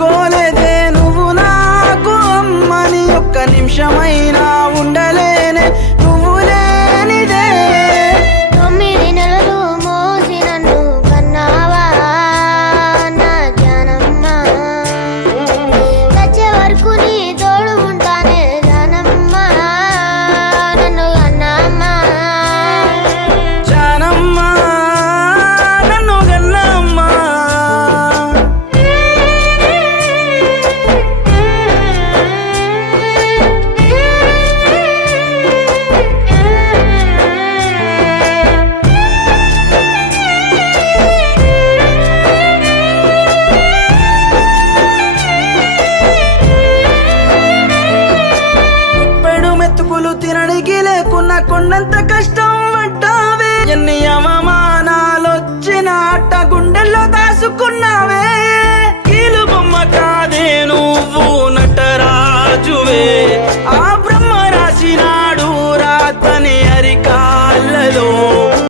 పంచుకోలేదే నువ్వు నాకు అమ్మని ఒక్క నిమిషమైనా ఉండలేనే నువ్వు లేనిదే 9 నెలలు మోసి నన్ను కన్నావా నా జానమ్మ చచ్చే వరకు నీ తోడు ఉంటానే జానమ్మ నన్ను కన్నమ్మ జానమ్మ నన్ను గన్నమ్మ గుప్పెడు మెతుకులు తినడానికి లేకున్నా కొండంత కష్టం పడ్డావే ఎన్ని అవమానాలొచ్చిన అట్ట గుండెల్లో దాసుకున్నావే కీలు బొమ్మ కాదే నువ్వు నటరాజువే